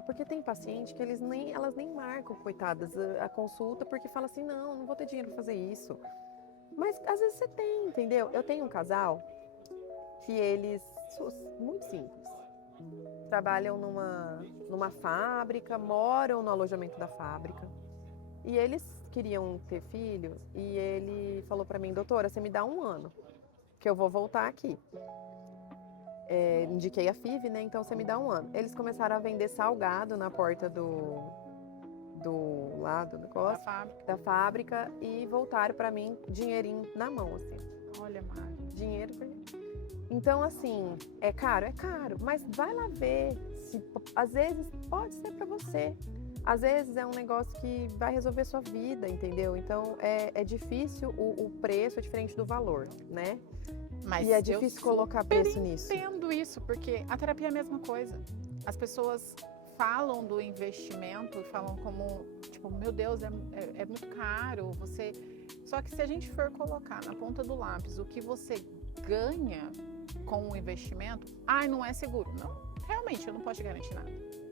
Porque tem paciente que elas nem marcam, coitadas, a consulta, porque fala assim, não vou ter dinheiro pra fazer isso. Mas às vezes você tem, entendeu? Eu tenho um casal que eles, muito simples, trabalham numa fábrica, moram no alojamento da fábrica. E eles queriam ter filho e ele falou para mim, doutora, você me dá 1 ano, que eu vou voltar aqui. Indiquei a FIV, né? Então você me dá 1 ano. Eles começaram a vender salgado na porta do lado do negócio, da fábrica e voltaram para mim dinheirinho na mão, assim. Olha, Mari. Dinheiro pra... Então, assim, é caro, mas vai lá ver se às vezes pode ser para você. Às vezes é um negócio que vai resolver sua vida, entendeu? Então é difícil, o preço é diferente do valor, né? Mas e é difícil colocar preço nisso. Eu entendo isso, porque a terapia é a mesma coisa. As pessoas falam do investimento, falam como, tipo, meu Deus, é muito caro, você... Só que se a gente for colocar na ponta do lápis o que você ganha com o investimento, não é seguro. Não, realmente, eu não posso te garantir nada.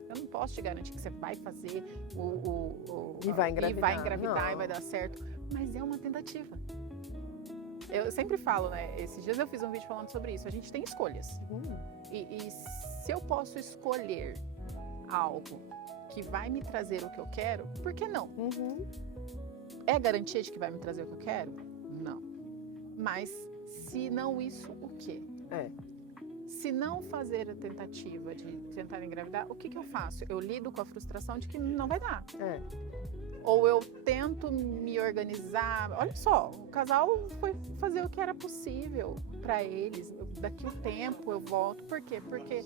Eu não posso te garantir que você vai fazer e vai engravidar e vai dar certo, mas é uma tentativa. Eu sempre falo, né? Esses dias eu fiz um vídeo falando sobre isso. A gente tem escolhas. E se eu posso escolher algo que vai me trazer o que eu quero, por que não? É garantia de que vai me trazer o que eu quero? Não. Mas se não isso, o quê? Se não fazer a tentativa de tentar engravidar, o que eu faço? Eu lido com a frustração de que não vai dar. Ou eu tento me organizar. Olha só, o casal foi fazer o que era possível para eles. Daqui a um tempo eu volto. Por quê? Porque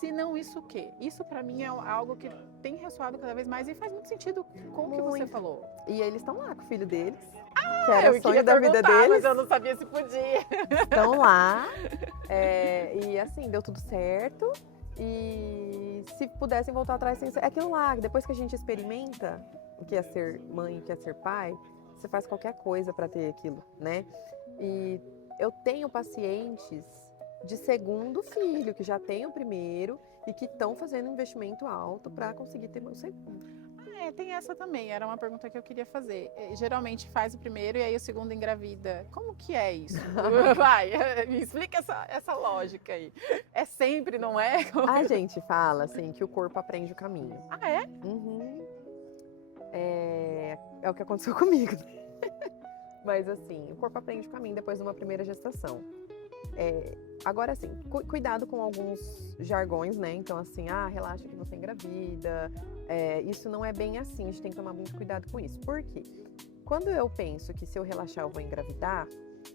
se não isso, o quê? Isso para mim é algo que tem ressoado cada vez mais e faz muito sentido com o que você falou. E eles estão lá com o filho deles, que era o sonho da vida deles. Mas eu não sabia se podia. Estão lá, e assim, deu tudo certo. E se pudessem voltar atrás, é aquilo lá, depois que a gente experimenta o que é ser mãe, o que é ser pai, você faz qualquer coisa para ter aquilo, né? E eu tenho pacientes de segundo filho, que já têm o primeiro e que estão fazendo um investimento alto para conseguir ter o segundo. Tem essa também, era uma pergunta que eu queria fazer. Geralmente faz o primeiro e aí o segundo engravida. Como que é isso? Vai, me explica essa lógica aí. É sempre, não é? A gente fala assim que o corpo aprende o caminho. É? É o que aconteceu comigo. Mas assim, o corpo aprende o caminho depois de uma primeira gestação. Agora assim, cuidado com alguns jargões, né? Então assim, relaxa que você engravida. Isso não é bem assim, a gente tem que tomar muito cuidado com isso. Por quê? Quando eu penso que se eu relaxar eu vou engravidar,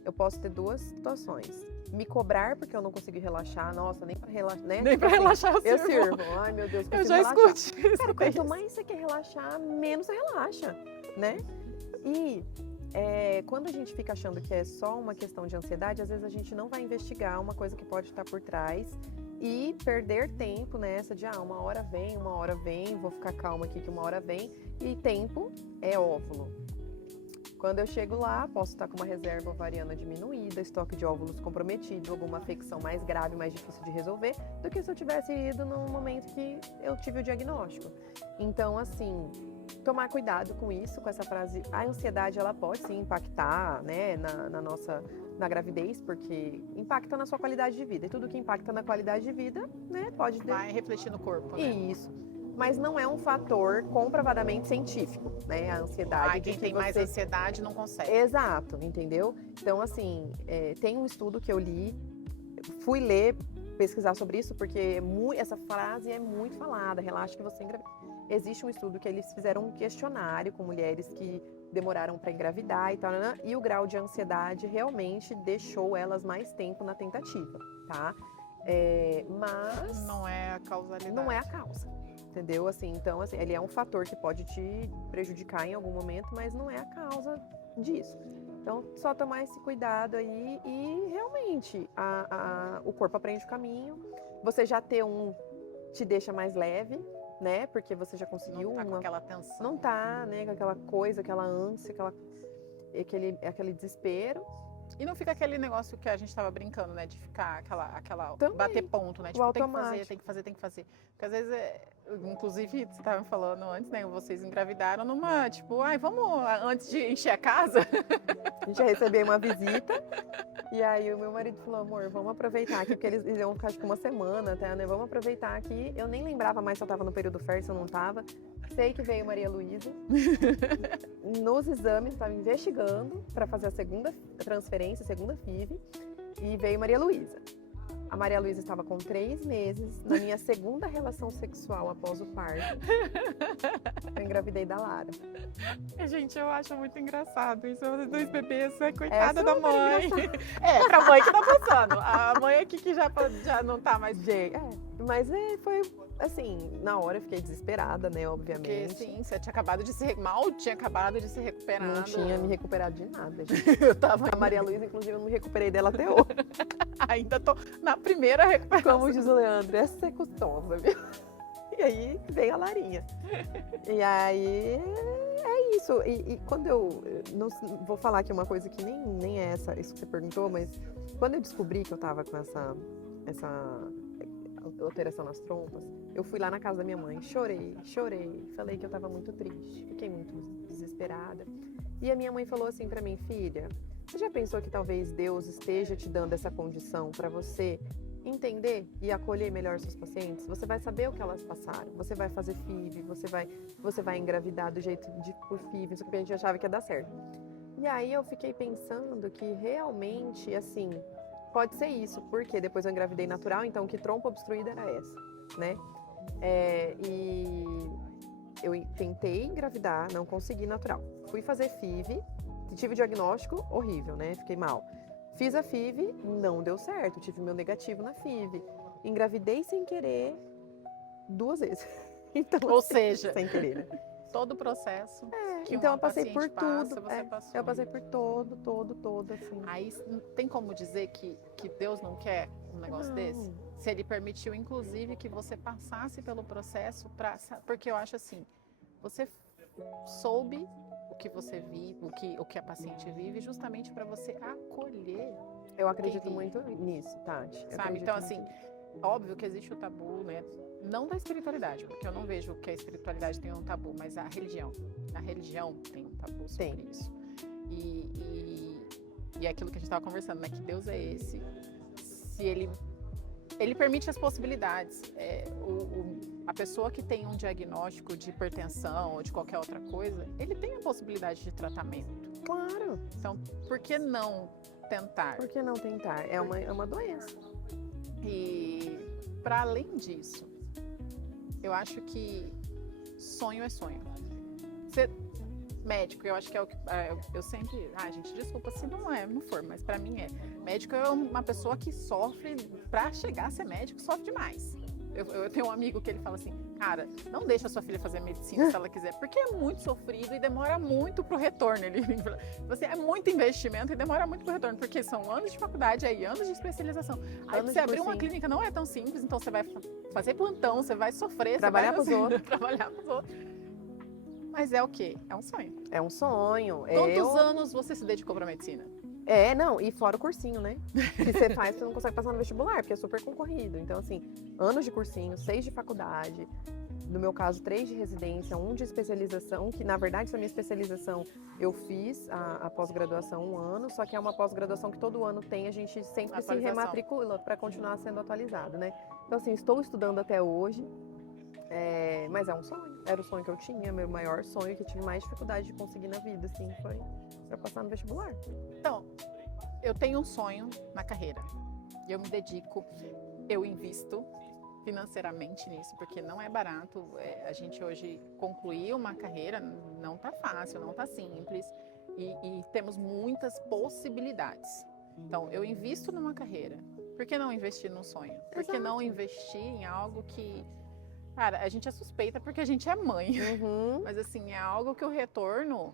eu posso ter 2 situações. Me cobrar porque eu não consegui relaxar, nossa, nem pra relaxar, né? Nem pra relaxar eu sirvo. Ai, meu Deus, eu já escutei. Cara, quanto mais você quer relaxar, menos você relaxa, né? E quando a gente fica achando que é só uma questão de ansiedade, às vezes a gente não vai investigar uma coisa que pode estar por trás e perder tempo nessa de uma hora vem, vou ficar calma aqui que uma hora vem. E tempo é óvulo. Quando eu chego lá, posso estar com uma reserva ovariana diminuída, estoque de óvulos comprometido, alguma afecção mais grave, mais difícil de resolver, do que se eu tivesse ido no momento que eu tive o diagnóstico. Então, assim, tomar cuidado com isso, com essa frase. A ansiedade, ela pode sim impactar, né, na gravidez, porque impacta na sua qualidade de vida. E tudo que impacta na qualidade de vida, né, pode... Vai refletir no corpo, né? Isso. Mas não é um fator comprovadamente científico, né? A ansiedade. Quem tem mais ansiedade não consegue. Exato, entendeu? Então, assim, tem um estudo que eu li, fui ler, pesquisar sobre isso, porque essa frase é muito falada, relaxa que você engravida. Existe um estudo que eles fizeram um questionário com mulheres que demoraram para engravidar e tal, e o grau de ansiedade realmente deixou elas mais tempo na tentativa, tá? Mas... Não é a causalidade. Não é a causa. Entendeu? Assim, então, assim, ele é um fator que pode te prejudicar em algum momento, mas não é a causa disso. Então, só tomar esse cuidado aí e realmente o corpo aprende o caminho. Você já ter te deixa mais leve, né? Porque você já conseguiu não tá com aquela tensão. Não tá, né? Com aquela coisa, aquela ânsia, aquele desespero. E não fica aquele negócio que a gente tava brincando, né? De ficar aquela Também. Bater ponto, né? Tipo, tem que fazer. Porque às vezes, inclusive, você tava me falando antes, né? Vocês engravidaram numa, tipo, vamos, antes de encher a casa. A gente ia receber uma visita. E aí o meu marido falou, amor, vamos aproveitar aqui, porque eles iam ficar acho que uma semana até, né? Vamos aproveitar aqui. Eu nem lembrava mais se eu tava no período fértil, se eu não tava. Sei que veio Maria Luísa. Nos exames, estava investigando para fazer a segunda transferência, a segunda FIV. E veio Maria Luísa. A Maria Luísa estava com 3 meses, na minha segunda relação sexual após o parto. Eu engravidei da Lara. Gente, eu acho muito engraçado isso. Os 2 bebês, coitada da super mãe. Pra mãe que tá passando. A mãe aqui que já não tá mais. Mas foi assim, na hora eu fiquei desesperada, né, Porque obviamente. sim, você tinha acabado de se mal tinha acabado de se recuperar. Não tinha me recuperado de nada, gente. Eu tava A Maria Luísa, inclusive, eu não me recuperei dela até hoje. ainda tô na primeira recuperação. Como diz o Leandro, essa é custosa, viu? E aí veio a Larinha. E aí é isso. E quando eu não vou falar aqui uma coisa que nem é isso que você perguntou, mas quando eu descobri que eu tava com essa alteração nas trompas, eu fui lá na casa da minha mãe, chorei, falei que eu tava muito triste, fiquei muito desesperada. E a minha mãe falou assim pra mim, filha, você já pensou que talvez Deus esteja te dando essa condição pra você entender e acolher melhor seus pacientes? Você vai saber o que elas passaram, você vai fazer FIV, você vai engravidar do jeito por FIV, isso que a gente achava que ia dar certo. E aí eu fiquei pensando que realmente, assim, pode ser isso, porque depois eu engravidei natural, então que trompa obstruída era essa, né? E eu tentei engravidar, não consegui natural. Fui fazer FIV, tive o diagnóstico horrível, né? Fiquei mal. Fiz a FIV, não deu certo, tive meu negativo na FIV. Engravidei sem querer 2 vezes. Então, Ou seja, sem querer, né? todo o processo que Então uma eu passei por paciente passa, tudo. você passou. Eu passei por todo, assim. Aí tem como dizer que Deus não quer um negócio Não. desse? Se ele permitiu, inclusive, que você passasse pelo processo, porque eu acho assim, você soube o que você vive, o que a paciente vive, justamente para você acolher, Eu acredito vive. muito nisso, Tati. Eu sabe? acredito Então, muito assim, nisso. óbvio que existe o tabu, né? Não da espiritualidade, porque eu não vejo que a espiritualidade tem um tabu, mas a religião. A religião tem um tabu sobre Tem. isso. E é aquilo que a gente estava conversando, né? Que Deus é esse. Se ele permite as possibilidades. A pessoa que tem um diagnóstico de hipertensão ou de qualquer outra coisa, ele tem a possibilidade de tratamento. Claro, Então, por que não tentar? por que não tentar? É uma doença. E para além disso, eu acho que sonho é sonho. Ser médico, eu acho que é o que eu sempre, gente, desculpa se não for, mas para mim é. Médico é uma pessoa que sofre, para chegar a ser médico, sofre demais. Eu tenho um amigo que ele fala assim, cara, não deixa a sua filha fazer medicina se ela quiser, porque é muito sofrido e demora muito pro retorno. É muito investimento e demora muito pro retorno, porque são anos de faculdade aí, anos de especialização. Aí Anos você de abrir uma cursinho. clínica não é tão simples, então você vai fazer plantão, você vai sofrer, Trabalhar você vai pros outros. trabalhar pros outros. Mas é o quê? É um sonho. É um sonho. Quantos anos você se dedicou pra medicina? Não, e fora o cursinho, né? Que você faz, você não consegue passar no vestibular, porque é super concorrido. Então, assim, anos de cursinho, 6 de faculdade, no meu caso, 3 de residência, 1 de especialização, que na verdade essa minha especialização eu fiz a pós-graduação 1 ano, só que é uma pós-graduação que todo ano tem, a gente sempre se Atualização. rematricula para continuar sendo atualizado, né? Então, assim, estou estudando até hoje, mas é um sonho. Era o sonho que eu tinha, meu maior sonho, que eu tive mais dificuldade de conseguir na vida, assim, foi para passar no vestibular. Então, eu tenho um sonho na carreira. Eu me dedico, eu invisto financeiramente nisso, porque não é barato. A gente hoje concluir uma carreira não tá fácil, não tá simples e temos muitas possibilidades. Então, eu invisto numa carreira. Por que não investir num sonho? Por que não investir em algo que... Cara, a gente é suspeita porque a gente é mãe. Uhum. Mas assim, é algo que o retorno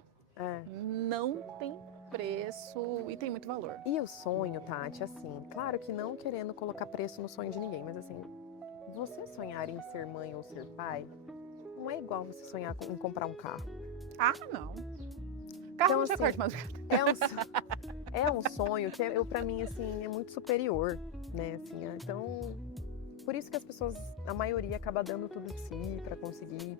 não tem preço e tem muito valor. E o sonho, Tati, assim, claro que não querendo colocar preço no sonho de ninguém, mas assim, você sonhar em ser mãe ou ser pai, não é igual você sonhar em comprar um carro. Ah, não. Carro não te assim, acorda de madrugada. É um sonho que pra mim, assim, é muito superior, né, assim, então... Por isso que as pessoas, a maioria, acaba dando tudo de si pra conseguir,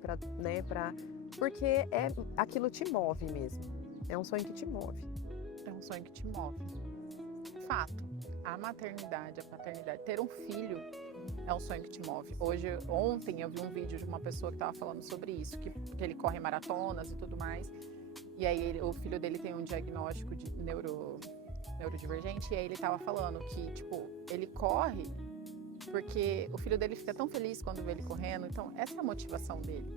porque aquilo te move mesmo. É um sonho que te move. É um sonho que te move. fato, a maternidade, a paternidade, ter um filho é um sonho que te move. Ontem eu vi um vídeo de uma pessoa que estava falando sobre isso, que ele corre maratonas e tudo mais. E aí o filho dele tem um diagnóstico de neurodivergente, e aí ele estava falando que, tipo, ele corre porque o filho dele fica tão feliz quando vê ele correndo. Então, essa é a motivação dele.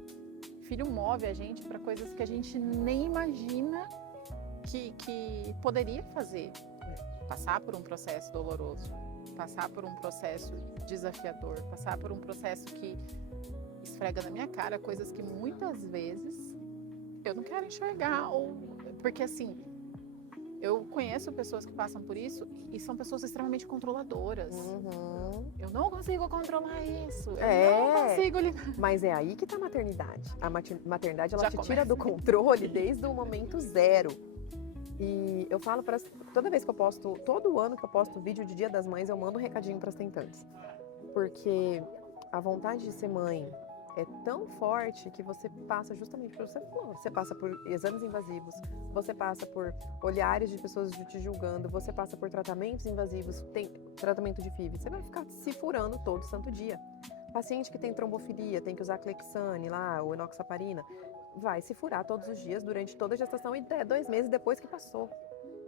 O filho move a gente para coisas que a gente nem imagina que poderia fazer. Passar por um processo doloroso, passar por um processo desafiador, passar por um processo que esfrega na minha cara coisas que muitas vezes eu não quero enxergar, porque assim, eu conheço pessoas que passam por isso e são pessoas extremamente controladoras. Eu não consigo controlar isso, eu não consigo lidar. Mas é aí que tá a maternidade. A maternidade, ela Já te começa. tira do controle desde o momento zero. E eu falo toda vez que eu posto, todo ano que eu posto vídeo de Dia das Mães, eu mando um recadinho para as tentantes. Porque a vontade de ser mãe é tão forte que você passa justamente por você passa por exames invasivos, você passa por olhares de pessoas te julgando, você passa por tratamentos invasivos, tem tratamento de FIV, você vai ficar se furando todo santo dia. Paciente que tem trombofilia, tem que usar Clexane lá, ou enoxaparina, vai se furar todos os dias durante toda a gestação e até 2 meses depois que passou.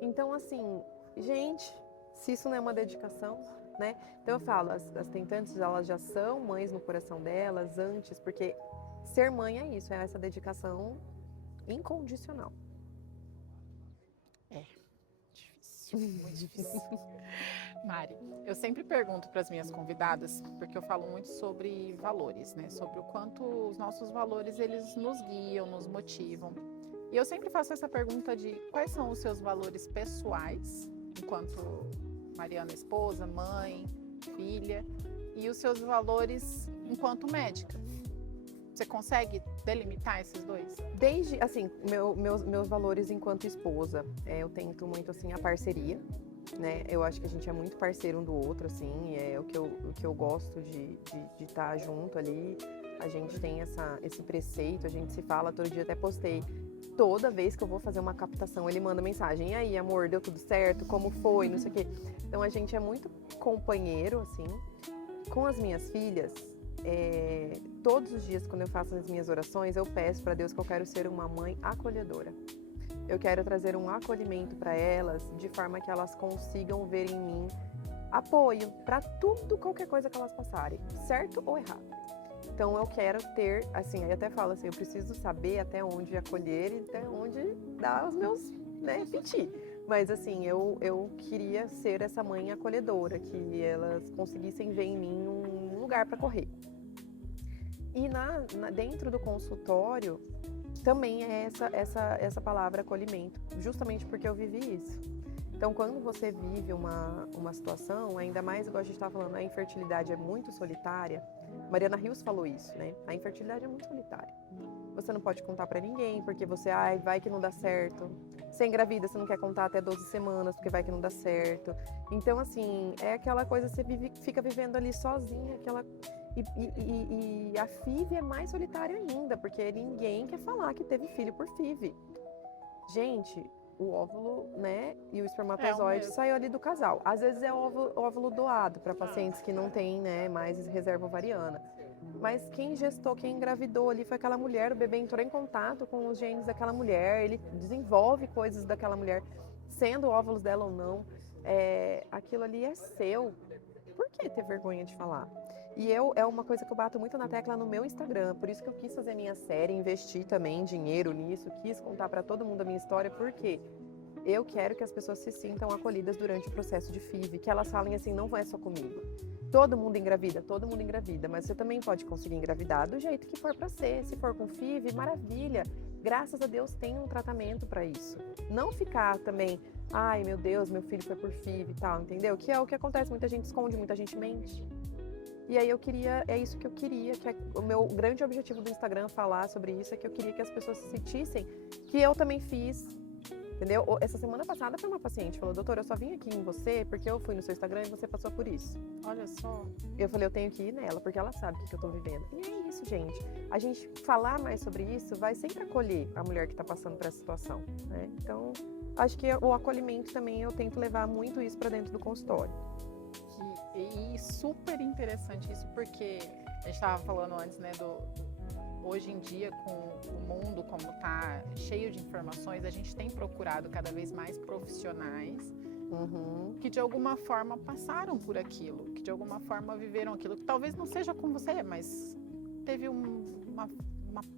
Então, assim, gente, se isso não é uma dedicação, né? Então eu falo, as tentantes, elas já são mães no coração delas antes, porque ser mãe é isso, é essa dedicação incondicional. Difícil, muito difícil. Mari, eu sempre pergunto para as minhas convidadas, porque eu falo muito sobre valores, né? Sobre o quanto os nossos valores, eles nos guiam, nos motivam. E eu sempre faço essa pergunta de quais são os seus valores pessoais, enquanto Mariana esposa, mãe, filha, e os seus valores enquanto médica. Você consegue delimitar esses dois? Desde, assim, meus valores enquanto esposa, eu tento muito, assim, a parceria, né? Eu acho que a gente é muito parceiro um do outro, assim, é o que eu gosto de estar junto ali. A gente tem esse preceito, a gente se fala todo dia, até postei. Toda vez que eu vou fazer uma captação, ele manda mensagem: e aí, amor, deu tudo certo? Como foi? Não sei o quê. Então, a gente é muito companheiro, assim. Com as minhas filhas, todos os dias, quando eu faço as minhas orações, eu peço para Deus que eu quero ser uma mãe acolhedora. Eu quero trazer um acolhimento para elas, de forma que elas consigam ver em mim apoio para tudo, qualquer coisa que elas passarem, certo ou errado. Então eu quero ter, assim, aí até falo assim, eu preciso saber até onde acolher e até onde dar os meus, né, piti. Mas assim, eu queria ser essa mãe acolhedora, que elas conseguissem ver em mim um lugar para correr. E dentro do consultório também é essa palavra acolhimento, justamente porque eu vivi isso. Então, quando você vive uma situação, ainda mais, igual a gente estava falando, a infertilidade é muito solitária. Mariana Rios falou isso, né? A infertilidade é muito solitária. Você não pode contar pra ninguém, porque você, vai que não dá certo. Você engravida, você não quer contar até 12 semanas, porque vai que não dá certo. Então, assim, é aquela coisa, você fica vivendo ali sozinha, E a FIV é mais solitária ainda, porque ninguém quer falar que teve filho por FIV. Gente, o óvulo, né, e o espermatozoide saiu ali do casal. Às vezes é óvulo doado para pacientes que não têm, né, mais reserva ovariana. Mas quem gestou, quem engravidou ali foi aquela mulher, o bebê entrou em contato com os genes daquela mulher, ele desenvolve coisas daquela mulher, sendo óvulos dela ou não. Aquilo ali é seu. Por que ter vergonha de falar? E é uma coisa que eu bato muito na tecla no meu Instagram, por isso que eu quis fazer minha série, investir também dinheiro nisso, quis contar para todo mundo a minha história, porque eu quero que as pessoas se sintam acolhidas durante o processo de FIV, que elas falem assim, não é só comigo. Todo mundo engravida, mas você também pode conseguir engravidar do jeito que for para ser. Se for com FIV, maravilha. Graças a Deus tem um tratamento para isso. Não ficar também, ai meu Deus, meu filho foi por FIV e tal, entendeu? Que é o que acontece, muita gente esconde, muita gente mente. E aí é isso que eu queria, que o meu grande objetivo do Instagram falar sobre isso, é que eu queria que as pessoas se sentissem que eu também fiz Entendeu? Essa semana passada foi uma paciente, falou, doutora, eu só vim aqui em você porque eu fui no seu Instagram e você passou por isso. Olha só. Eu falei, eu tenho que ir nela, porque ela sabe o que eu tô vivendo. E é isso, gente. A gente falar mais sobre isso vai sempre acolher a mulher que tá passando por essa situação, né? Então, acho que o acolhimento também, eu tento levar muito isso para dentro do consultório. E super interessante isso, porque a gente estava falando antes, né, hoje em dia, com o mundo como tá cheio de informações, a gente tem procurado cada vez mais profissionais que de alguma forma passaram por aquilo, que de alguma forma viveram aquilo, que talvez não seja com você, mas teve uma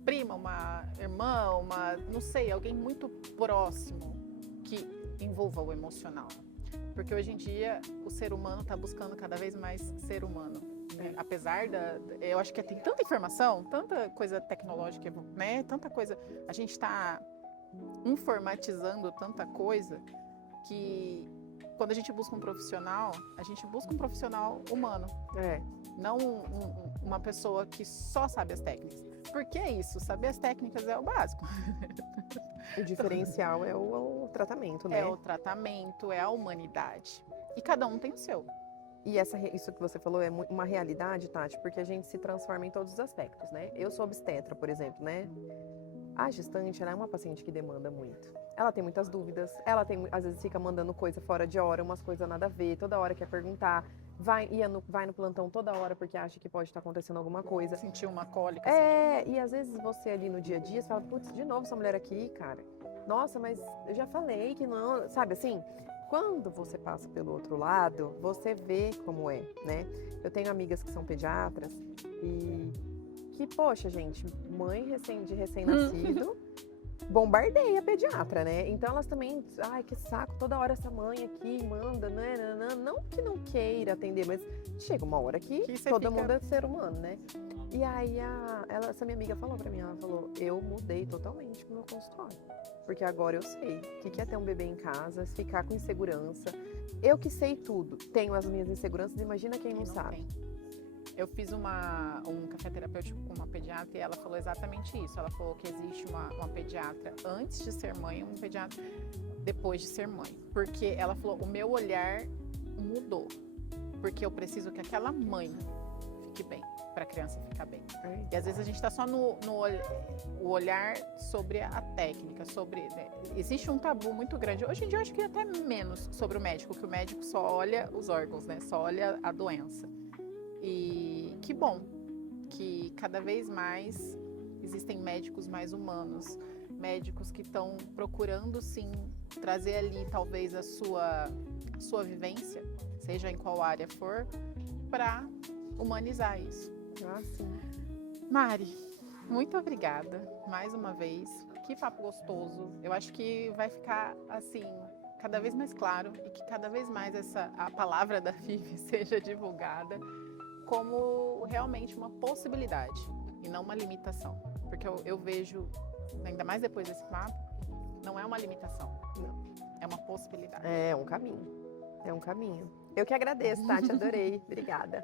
prima, uma irmã, não sei, alguém muito próximo que envolva o emocional. Porque hoje em dia o ser humano está buscando cada vez mais ser humano. Né? Apesar eu acho que tem tanta informação, tanta coisa tecnológica, né? Tanta coisa. A gente está informatizando tanta coisa que quando a gente busca um profissional, a gente busca um profissional humano. Não uma pessoa que só sabe as técnicas. Porque é isso, saber as técnicas é o básico. O diferencial é o tratamento, né? É o tratamento, é a humanidade. E cada um tem o seu. E isso que você falou é uma realidade, Tati, porque a gente se transforma em todos os aspectos, né? Eu sou obstetra, por exemplo, né? A gestante, ela é uma paciente que demanda muito. Ela tem muitas dúvidas, às vezes fica mandando coisa fora de hora, umas coisas nada a ver, toda hora quer perguntar, vai no plantão toda hora porque acha que pode estar acontecendo alguma coisa. Sentir uma cólica. E às vezes você ali no dia a dia, você fala, putz, de novo essa mulher aqui, cara. Nossa, mas eu já falei que não, sabe assim? Quando você passa pelo outro lado, você vê como é, né? Eu tenho amigas que são pediatras e que, poxa, gente, mãe de recém-nascido bombardeia a pediatra, né? Então elas também, ai, que saco, toda hora essa mãe aqui manda, né? Não que não queira atender, mas chega uma hora que todo mundo é ser humano, né? E aí essa minha amiga falou pra mim, ela falou, eu mudei totalmente o meu consultório. Porque agora eu sei o que é ter um bebê em casa, ficar com insegurança. Eu que sei tudo, tenho as minhas inseguranças, imagina quem não sabe. Eu fiz um café terapêutico com uma pediatra e ela falou exatamente isso. Ela falou que existe uma pediatra antes de ser mãe e um pediatra depois de ser mãe. Porque ela falou, o meu olhar mudou. Porque eu preciso que aquela mãe fique bem, para a criança ficar bem. E às vezes a gente está só no olhar sobre a técnica, né? Existe um tabu muito grande. Hoje em dia eu acho que até menos sobre o médico, que o médico só olha os órgãos, né? Só olha a doença. E que bom que cada vez mais existem médicos mais humanos, médicos que estão procurando sim trazer ali talvez a sua vivência, seja em qual área for, para humanizar isso. Sim. Mari, muito obrigada mais uma vez. Que papo gostoso. Eu acho que vai ficar assim cada vez mais claro e que cada vez mais a palavra da Vivi seja divulgada como realmente uma possibilidade e não uma limitação. Porque eu vejo, ainda mais depois desse papo, não é uma limitação, não. É uma possibilidade. É um caminho. Eu que agradeço, Tati, adorei. Obrigada.